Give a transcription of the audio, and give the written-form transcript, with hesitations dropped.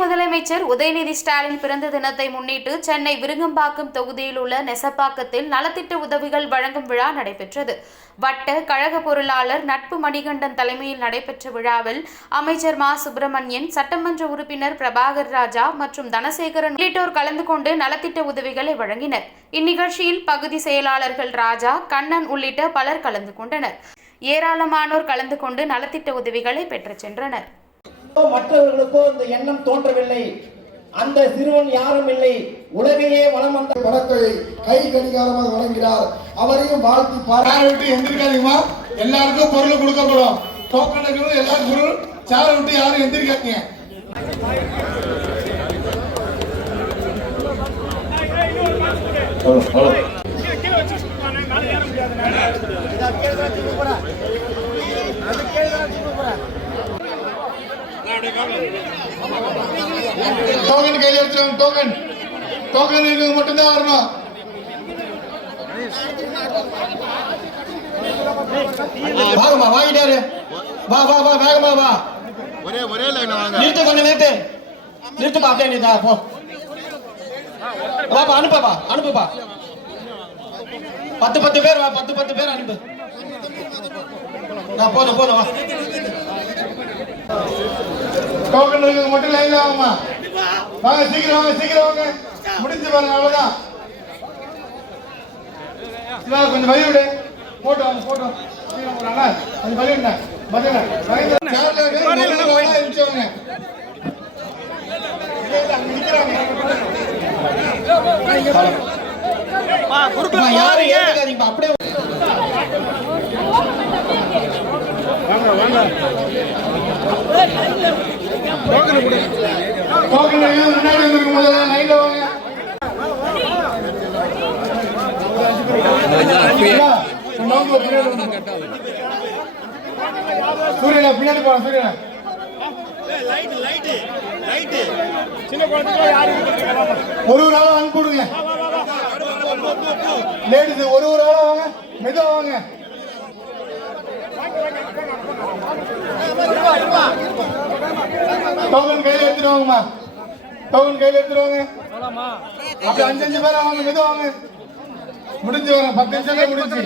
முதலமைச்சர் உதயநிதி ஸ்டாலின் பிறந்த தினத்தை முன்னிட்டு சென்னை விருகம்பாக்கம் தொகுதியில் உள்ள நெசப்பாக்கத்தில் நலத்திட்ட உதவிகள் வழங்கும் விழா நடைபெற்றது. வட்ட கழக பொருளாளர் நட்பு மணிகண்டன் தலைமையில் நடைபெற்ற விழாவில் அமைச்சர் மா. சுப்பிரமணியன், சட்டமன்ற உறுப்பினர் பிரபாகர் ராஜா மற்றும் தனசேகரன் உள்ளிட்டோர் கலந்து கொண்டு நலத்திட்ட உதவிகளை வழங்கினர். இந்நிகழ்ச்சியில் பகுதி செயலாளர்கள் ராஜா, கண்ணன் உள்ளிட்ட பலர் கலந்து கொண்டனர். ஏராளமானோர் கலந்து கொண்டு நலத்திட்ட உதவிகளை பெற்று சென்றனர். மற்றவர்களுக்கோ இந்த எண்ணம் தோன்றவில்லை. அந்த சிறுவன் யாரும் இல்லை, உலகையே வளம் வந்த பணத்தை கை கடிகாரமாக வழங்கினார். அவரையும் வாழ்த்தி பாராட்டி எந்திரிக்காதீங்கம்மா, எல்லாருக்கும் பொருள் கொடுக்கப்படும். டோக்கன் எல்லாரும் பொருள் சேரை விட்டு யாரும் எந்திரிக்காதீங்க. டோக்கன் கையில் எடுத்துருவாங்க. டோக்கன் மட்டும்தான் வரணும். வாங்கம்மா, வாங்கிட்டாரு. வா வா வா, வேகமா வா. ஒரே லைன்ல வாங்க. நிறுத்து, கொஞ்சம் நிறுத்து பாத்தே. நீ போ, வாப்பா, அனுப்புப்பா. 10 பேர் வா, 10 பேர் அனுப்பு. போதும் வா. டோக்கன் மட்டும் லைன்ல வாங்கம்மா. வாங்க, சீக்கிரம் வாங்க. முடிஞ்சு பாருங்க, அவ்வளவுதான். கொஞ்சம் வழி விடு. போட்டோம் கொஞ்சம் வழி விட. யாரும் ஏத்துக்காதீங்க, அப்படியே வாங்க. முன்னாடி வந்துருக்கு, முதல்ல லைன்ல வாங்க. சூரியனா பின்னாடி போலாம். சூரியனா ஒரு ஆளா அனுப்பிடுங்க. லேடிஸ் ஒரு ஆளா வாங்க, மெதுவா வாங்க. டோக்கன் கையில எடுத்துருவாங்கம்மா. அப்படி 5 பேர் வாங்க, மெதுவா வாங்க. முடிஞ்சு வாங்க, 10 நிமிஷம் முடிஞ்சு.